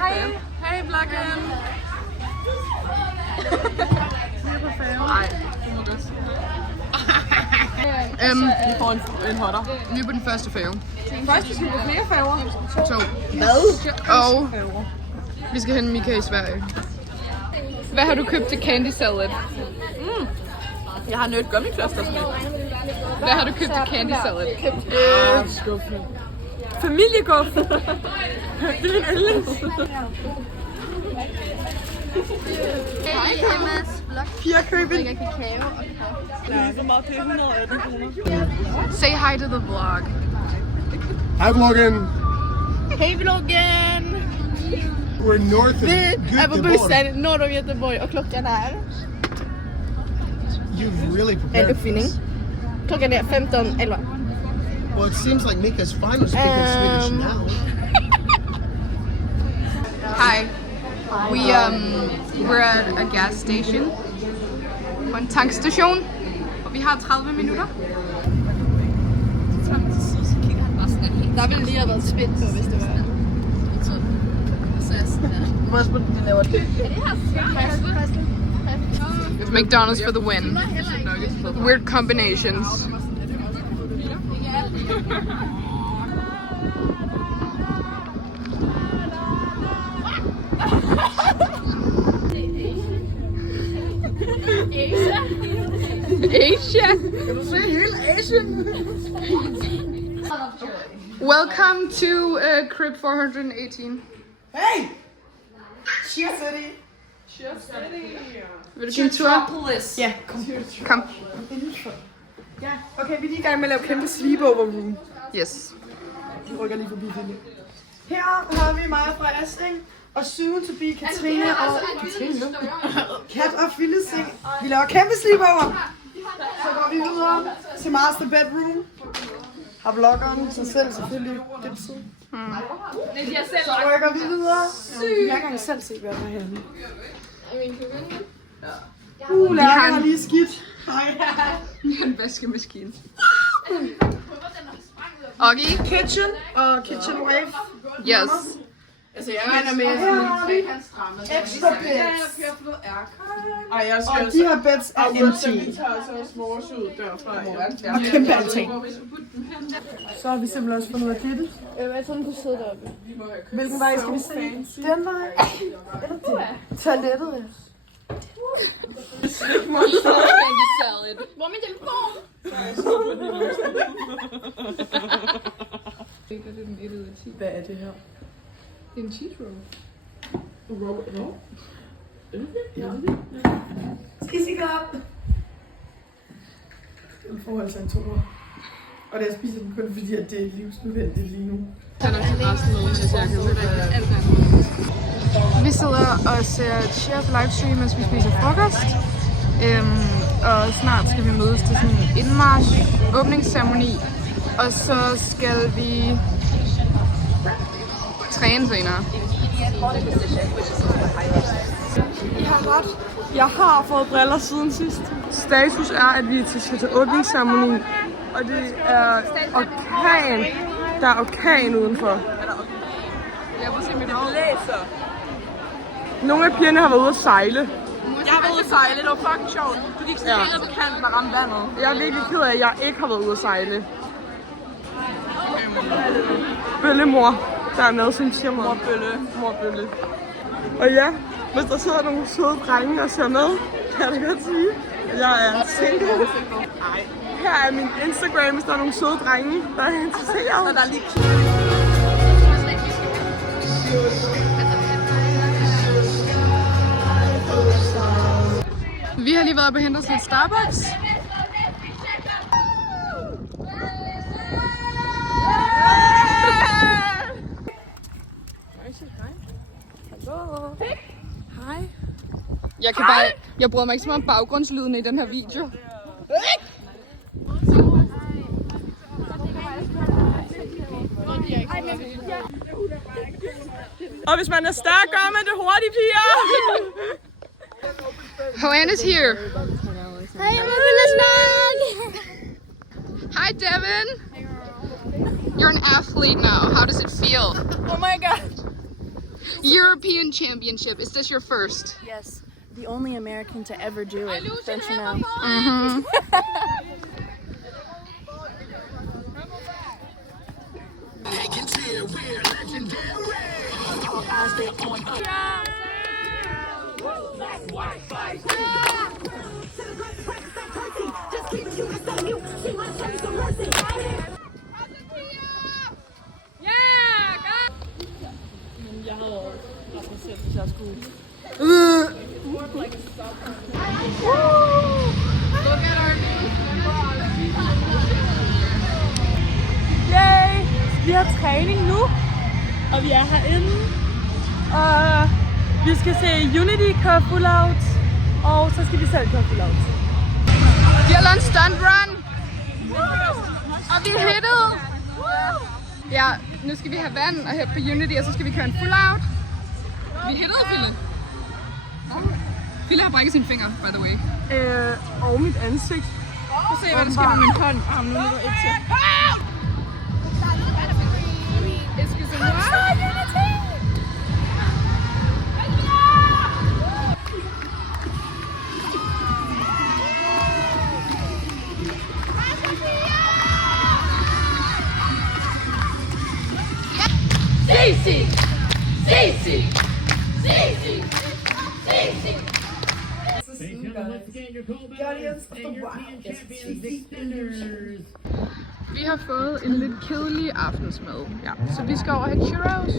Hej. Hej, vloggen. Nej, det må godt. Vi får en hotter. Vi er på den første færge. Første skal vi på flere færger. 2. Hvad? Og vi skal hente Mika i Sverige. Hvad har du købt til Candy Salad? Jeg har nødt gummikloster. Hvad har du købt til Candy Salad? Skuffende. Familieguff. Det er min yndlings. Hej, Emmas vlog. Pia køber. Jeg kakao og kaffe. Det er så meget, det er 118 kroner. Say hi to the vlog. Hi vloggen! Hej vloggen! We're north of Vi er på Göteborg. bussen norr om Göteborg og klockan är... You've really En prepared for uppfinning. this. Klockan är 15:11. Well, it seems like Mika's finally speaking Swedish now. Hi. We're at a gas station. På en tankstation. Og vi har 30 minutter. Der ville lige have været spændt på, hvis det var... McDonald's for the win. Weird combinations. Asia. Kan du se hele Asien? Welcome to Crib 418. Hey! Cheer City. Cheer City. Vil du give en tur? Ja, kom. Kom. Ja, okay, vi er lige i gang med at lave kæmpe sleepover room. Yes. Vi rykker lige forbi det. Her har vi mig og Frejas, ikke? Og soon to be Katrine og... Kat og Phyllis, vi laver kæmpe sleepover. Så går vi videre til master bedroom. Har vloggeren sig selv selvfølgelig dipset. Så rykker vi videre. Jeg har ikke engang selv set, hvad der er herinde. Lærke har lige skidt. Vi har en vaskemaskine. Okay. Kitchen og kitchen wave. Yes. Altså, jeg regner med ekstra beds. Ej, jeg Og skal de her beds er vi empty. tager så også vores ud derfra. Og kæmpe alting. Så har vi simpelthen også fundet ud af dette. Jeg tror, den kunne sidde deroppe. Hvilken vej skal vi se? Den vej? Eller den? Toilettet, ja. Candy salad. Hvor er min telefon? Hvad er det her? Det er en cheese roll. Skal I sige op? Den får altså en toer. Og da jeg spiser den kun fordi, at det er livsnødvendigt lige nu. Vi sidder og ser Cheers livestream, mens vi spiser frokost. Og snart skal vi mødes til sådan en indmarch åbningsceremoni. Og så skal vi træne senere. I har ret. Jeg har fået briller siden sidst. Status er, at vi skal til åbningsceremoni. Og det er orkan. Der er orkan udenfor. Jeg må se mit læser. Nogle af pigerne har været ude at sejle. Jeg har været ude at sejle, det var fucking sjovt. Du gik sådan helt op på kanten og ramte vandet. Jeg er virkelig ked af, at jeg ikke har været ude at sejle. Bøllemor, der er med, som siger mor. Mor Bølle. Og ja, hvis der sidder nogle søde drenge og ser med, kan jeg da godt sige, at jeg er single. Her er min Instagram, hvis der er nogle søde drenge, der er interesseret. Og der er lige Vi har lige været oppe og hente os lidt Starbucks. Hej. Jeg bryder mig ikke så meget om baggrundslyden i den her video. Og hvis man er stærk, gør man det hurtigt, piger! Hoan is here. Hej, jeg må ville snakke! Hi, Devin. You're an athlete now. How does it feel? Oh my god! European Championship. Is this your first? Yes, the only American to ever do it. Don't you know? Mm-hmm. Yay! Vi har træning nu, og vi er herinde. Og vi skal se Unity køre full out, og så skal vi selv køre full out. Vi har lavet en stunt run. Og vi er hittet. Ja, nu skal vi have vand og her på Unity, og så skal vi køre en full out. Vi er hittet, Fille. Fille har brækket sine fingre, by the way. Og mit ansigt. Prøv at se, hvad der sker med min hånd. Nu løber jeg til. Guardians of the Wild TV Illusion. Vi har fået en lidt kedelig aftensmad, ja. Så vi skal over og have churros,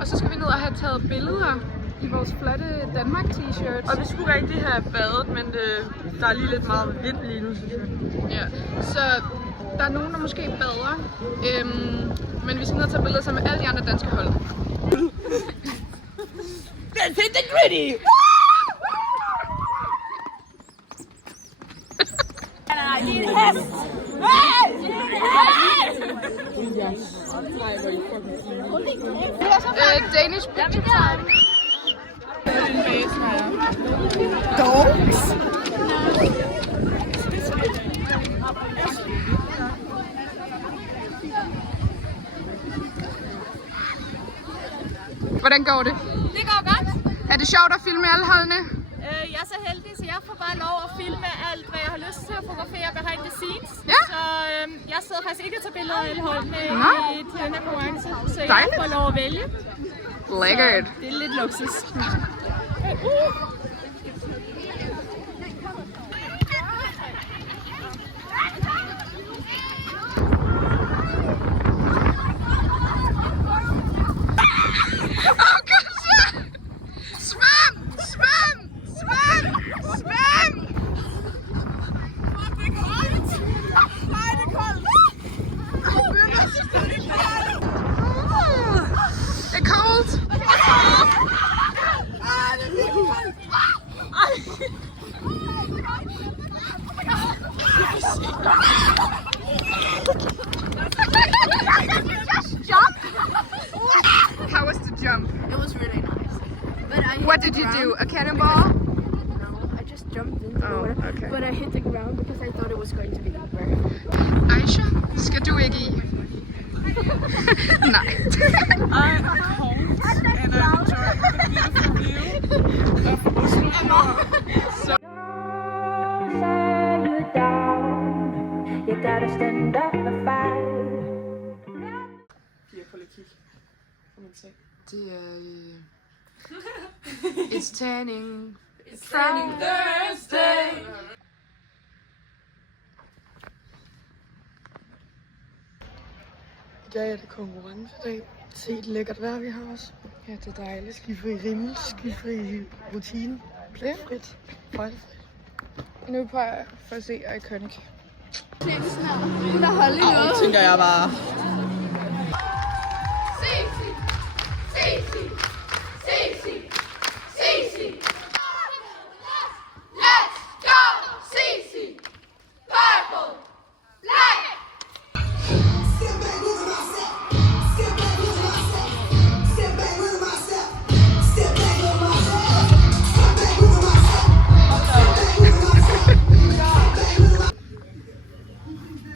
og så skal vi ned og have taget billeder i vores flotte Danmark t-shirts. Og vi skulle rigtig have badet, men der er lige lidt meget vind lige nu, synes jeg. Ja, så der er nogen, der måske bader, men vi skal ned og tage billeder sammen med alle de andre danske hold. Let's hit the gritty! Danish picture time. Dogs. Hvordan går det? Det går godt. Er det sjovt at filme alle holdene? Jeg er så heldig, så jeg får bare lov at filme alt, hvad jeg har lyst til at fotografere behind the scenes. Ja. Så jeg sidder faktisk ikke og tager billeder af alle holdene til den her konkurrence. Så jeg Dejligt. får lov at vælge. Lækkert. Det er lidt luksus. How was the jump? It was really nice. But I What did you do? A cannonball? No, I just jumped into the water. Okay. But I hit the ground because I thought it was going to be deeper. Aisha, skal du ikke i? Nej. I'm cold and I'm enjoying the beautiful view of Oslo Fjord. So You gotta stand up and fight. Det er... It's tanning. It's tanning Thursday. I dag er det konkurrencedag. Se et lækkert vejr, vi har også. Ja, det er dejligt. Skifri rimmel, skifri rutine. Pletfrit, fejlfrit. Nu prøver jeg for at se Iconic. Hun har holdt i noget. tænker jeg bare.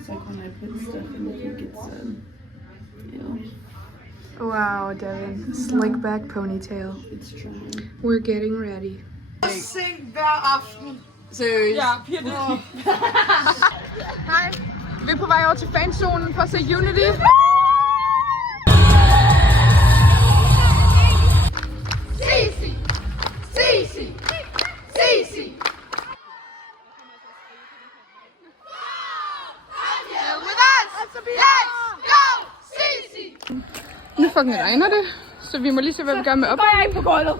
So can I put stuff in the ticket then? Devin. Slick back ponytail. We're getting ready. Sing hver aften. Seriøst. Ja, piger, det Hej. Vi er på vej over til fanzonen for at se Unity. Cici! Cici! Cici! With us! Let's go! Cici! Nu fucking regner det, så vi må lige se, hvad vi gør med op. er ikke på gulvet.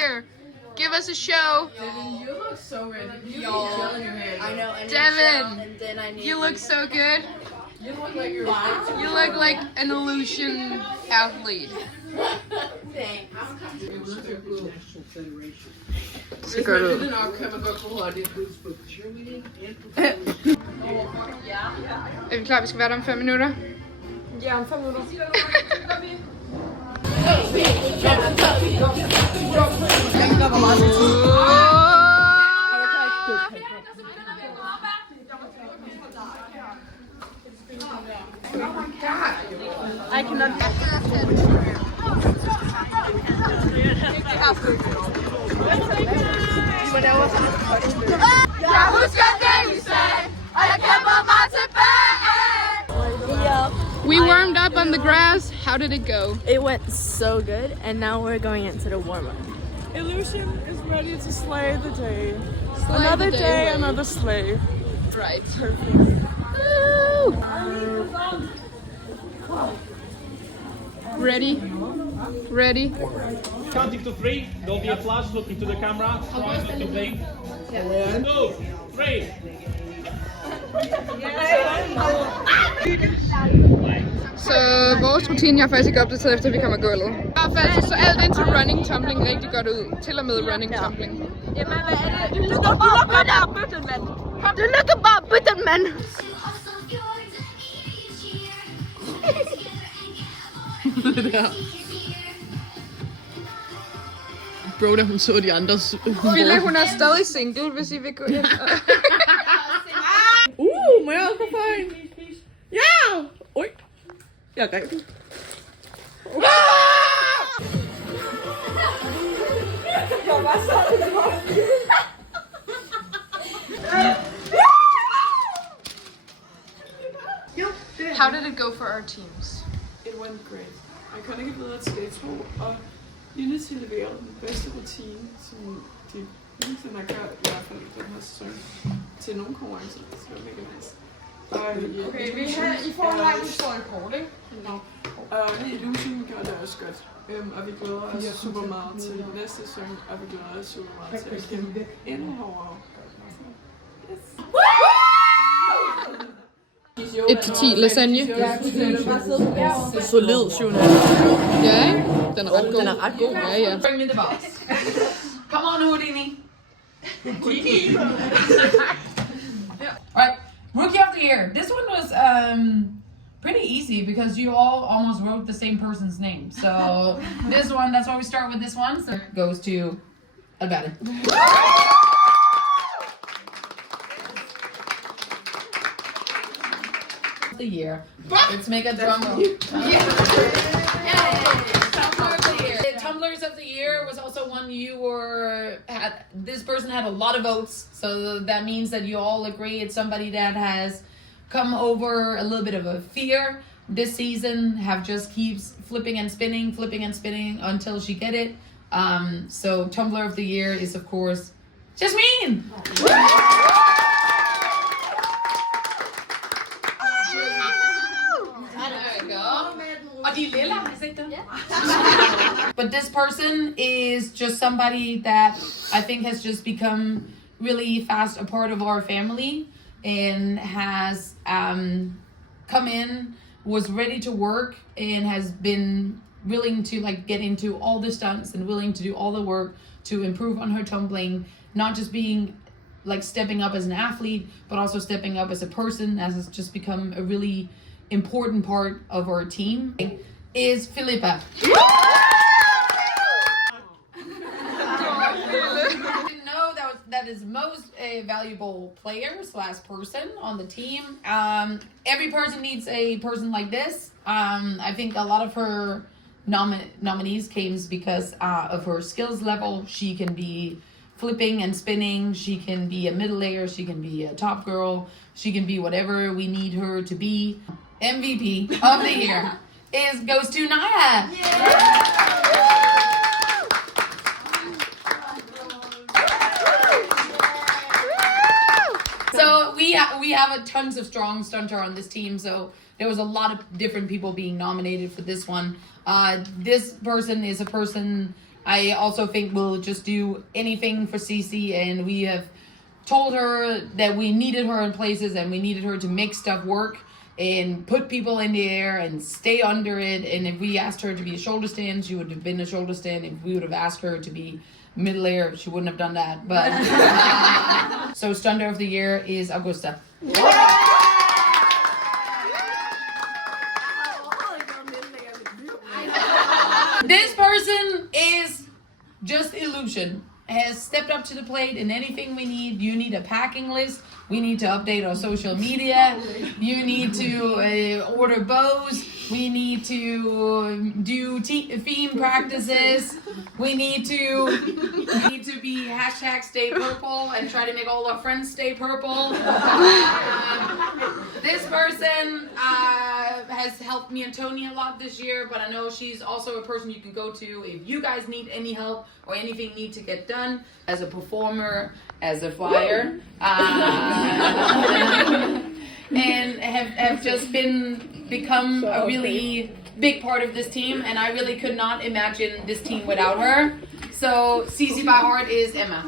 Here, give us a show. Devin, you look so ready. I know. And Devin, and then I need you look so good. You look like you're You look like an illusion athlete. Så gør du. Er vi klar? Vi skal være der om 5 minutter. Ja, om 5 minutter. I cannot. Jeg husker det, vi sagde, og jeg kæmper mig tilbage. We warmed up on the grass. How did it go? It went so good, and now we're going into the warm-up. Illusion is ready to slay the day. Slay Another the day day, away. another slay. Right. Ready? Ready? Counting to 3, there'll be a flash, look into the camera, try not to blink. 2, 3. Så vores rutine, jeg har faktisk ikke opdateret efter vi kommer gulvet. I hvert fald så alt indtil running tumbling rigtig godt ud. Til og med running tumbling. Jamen, hvad er det? Du lukker bare bøtten, mand. Du lukker bare bøtten, mand. Bro, da hun så de andres. Fille, hun er stadig single, hvis I vil gå ind. Må jeg også få en? Ja! Oj, jeg greb den. How did it go for our teams? It went great. Jeg kan ikke videre til D2, og Unity leverede den bedste rutine, som de nogensinde har gjort, i hvert fald i den her sæson, til nogle konkurrencer. Så det var mega nice. Okay, I får en lang historie kort, ikke? Illusion gjorde det også godt. Og vi glæder os super meget til næste sæson, og vi glæder os super meget til at kæmpe endnu hårdere. Yes. 1-10 lasagne. Solid 7. Ja, ikke? Den er ret god. Den er ret god. Ja, ja. Bring me the box. Come on, Houdini. Houdini. Alright, Rookie of the Year. This one was pretty easy because you all almost wrote the same person's name. So this one, that's why we start with this one. So it goes to Alberte. The year. Let's make a drum roll. Tumblers of the Year was also one you had. This person had a lot of votes, so that means that you all agree it's somebody that has come over a little bit of a fear this season, have just keeps flipping and spinning until she get it. So Tumbler of the Year is of course Jasmine. But this person is just somebody that I think has just become really fast a part of our family and has come in, was ready to work, and has been willing to like get into all the stunts and willing to do all the work to improve on her tumbling, not just being like stepping up as an athlete, but also stepping up as a person, as it's just become a really important part of our team, is Philippa. I didn't know that that is most valuable player / person on the team. Every person needs a person like this. I think a lot of her nominees came because of her skills level. She can be flipping and spinning. She can be a middle layer. She can be a top girl. She can be whatever we need her to be. MVP of the year goes to Naya. So we have a tons of strong stunter on this team. So there was a lot of different people being nominated for this one. This person is a person I also think will just do anything for CC, and we have told her that we needed her in places and we needed her to make stuff work and put people in the air and stay under it. And if we asked her to be a shoulder stand, she would have been a shoulder stand. If we would have asked her to be middle layer, she wouldn't have done that. But so stunter of the year is Augusta. This person is just illusion. Has stepped up to the plate in anything we need. You need a packing list. We need to update our social media. You need to order bows. We need to do theme practices. We need to be #stay purple and try to make all our friends stay purple. This person has helped me and Tony a lot this year, but I know she's also a person you can go to if you guys need any help or anything need to get done as a performer, as a flyer, and have just become a really big part of this team, and I really could not imagine this team without her. So CC by heart is Emma.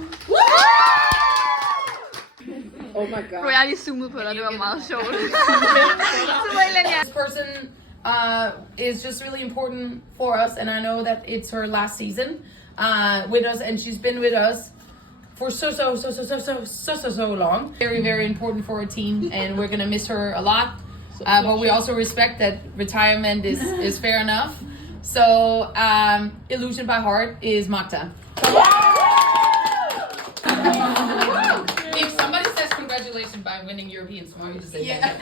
Oh my god. Jeg er lige zoomet på dig, det var meget sjovt. This person is just really important for us, and I know that it's her last season with us, and she's been with us for so long. Very, very important for our team, and we're gonna miss her a lot. But we also respect that retirement is fair enough. So Illusion by Heart is Magda. If somebody says congratulations by winning European Summer, you just say that.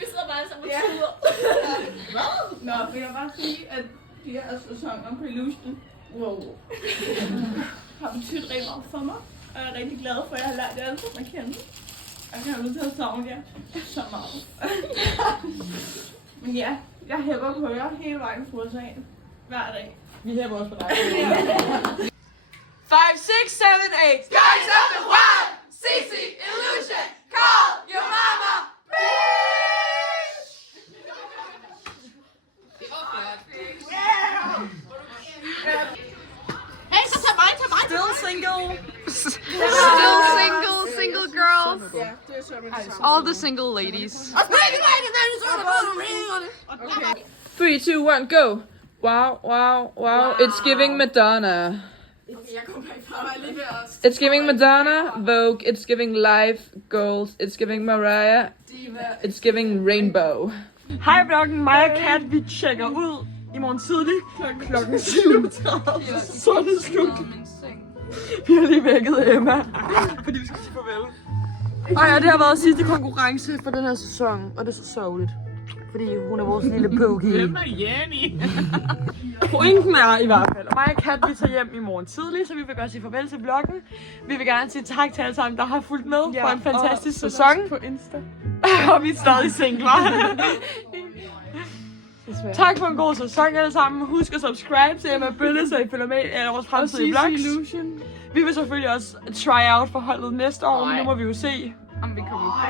Vi sidder bare sammen og tuder. Hvad? Nå, vil jeg bare sige, at de her sæsoner på Illusion, har betydet rigtig meget for mig. Og jeg er rigtig glad for, at jeg har lært jer alle sammen at kende. Jeg kan jo nødt til at savne jer så meget. Men ja, jeg hæpper på jer hele vejen fra USA. Hver dag. Vi hæpper også på dig. 5, 6, 7, 8. Guys up and wild. CC Illusion. Call your mama. Bitch. Hey, så tag mig. Still single. Still single girls. All the single ladies. 3, 2, 1, go! Wow. It's giving Madonna. It's giving Madonna, Vogue, it's giving Live Goals, it's giving Mariah, it's giving Rainbow. Hej vloggen, mig og Kat, vi tjekker ud i morgen tidlig klokken 7:30. Så er det slut. Vi har lige vækket Emma, fordi vi skal sige farvel. Og ja, det har været sidste konkurrence for den her sæson, og det er så sørgeligt. Fordi hun er vores lille pokey. Hvem er Jenny? Pointen er i hvert fald, og mig og Kat, vi tager hjem i morgen tidlig, så vi vil godt sige farvel til vloggen. Vi vil gerne sige tak til alle sammen, der har fulgt med for en fantastisk sæson. På Insta. Og vi er stadig singler. Tak for en god sæson alle sammen. Husk at subscribe til Emma Bølle, så I følger med i vores fremtidige vlogs. Vi vil selvfølgelig også try out for holdet næste år, men nu må vi jo se,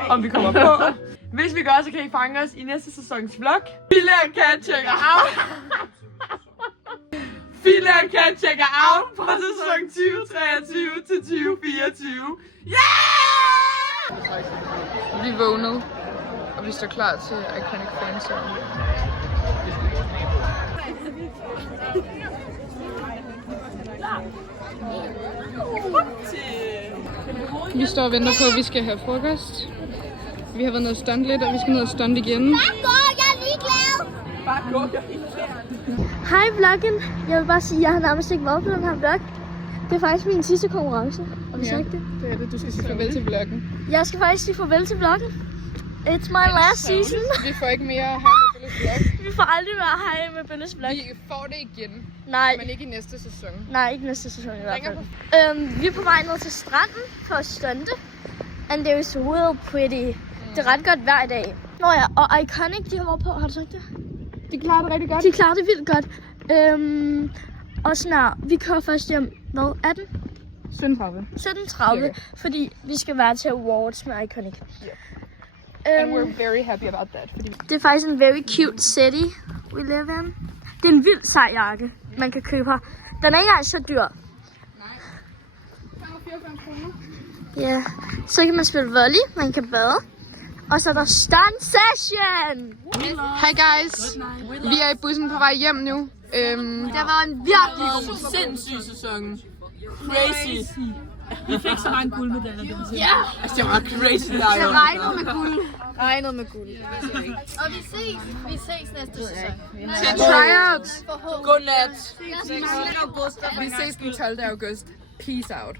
om vi kommer på. Hvis vi gør, så kan I fange os i næste sæsons vlog. Fille og Kat tjekker out. Fille og Kat tjekker out på sæson 2023 til 2024. Yeah! Vi vågnede, og vi står klar til Iconic Fansong. Vi står og venter på, at vi skal have frokost. Vi har været nede og stunt lidt, og vi skal ned og stunt igen. Hej vloggen. Jeg vil bare sige, at jeg har nærmest ikke været på den her vlog. Det er faktisk min sidste konkurrence. du sagt det? Det er det. Du skal sige farvel til vloggen. Jeg skal faktisk sige farvel til vloggen. It's my last season. Vi får ikke mere Hej med Bølles vlog. Vi får aldrig mere Hej med Bølles vlog. Vi får det igen. Nej. Men ikke i næste sæson. Nej, ikke næste sæson i hvert fald. Vi er på vej ned til stranden for at stunte. And there is real pretty. Det er ret godt hver dag. Nå ja, og Iconic, de har været på. Har du sagt det? De klarer det rigtig godt. De klarer det vildt godt. Og snart, vi kører først hjem, hvad, 18? 17.30, fordi vi skal være til awards med Iconic. And we're very happy about that. Fordi... Det er faktisk en very cute city we live in. Det er en vild sej jakke, man kan købe her. Den er ikke engang så dyr. Ja, så kan man spille volley, man kan bade. Og så er der stunt session! Hi guys! Vi er i bussen på vej hjem nu. Det var en virkelig god, Sindssyg sæson. Crazy. Vi fik så mange guldmedaljer. Ja! Altså, det var crazy. Det regnede med guld. Regnet med guld. Og vi ses næste sæson. Til tryouts! Godnat. Vi ses den 12. august. Peace out.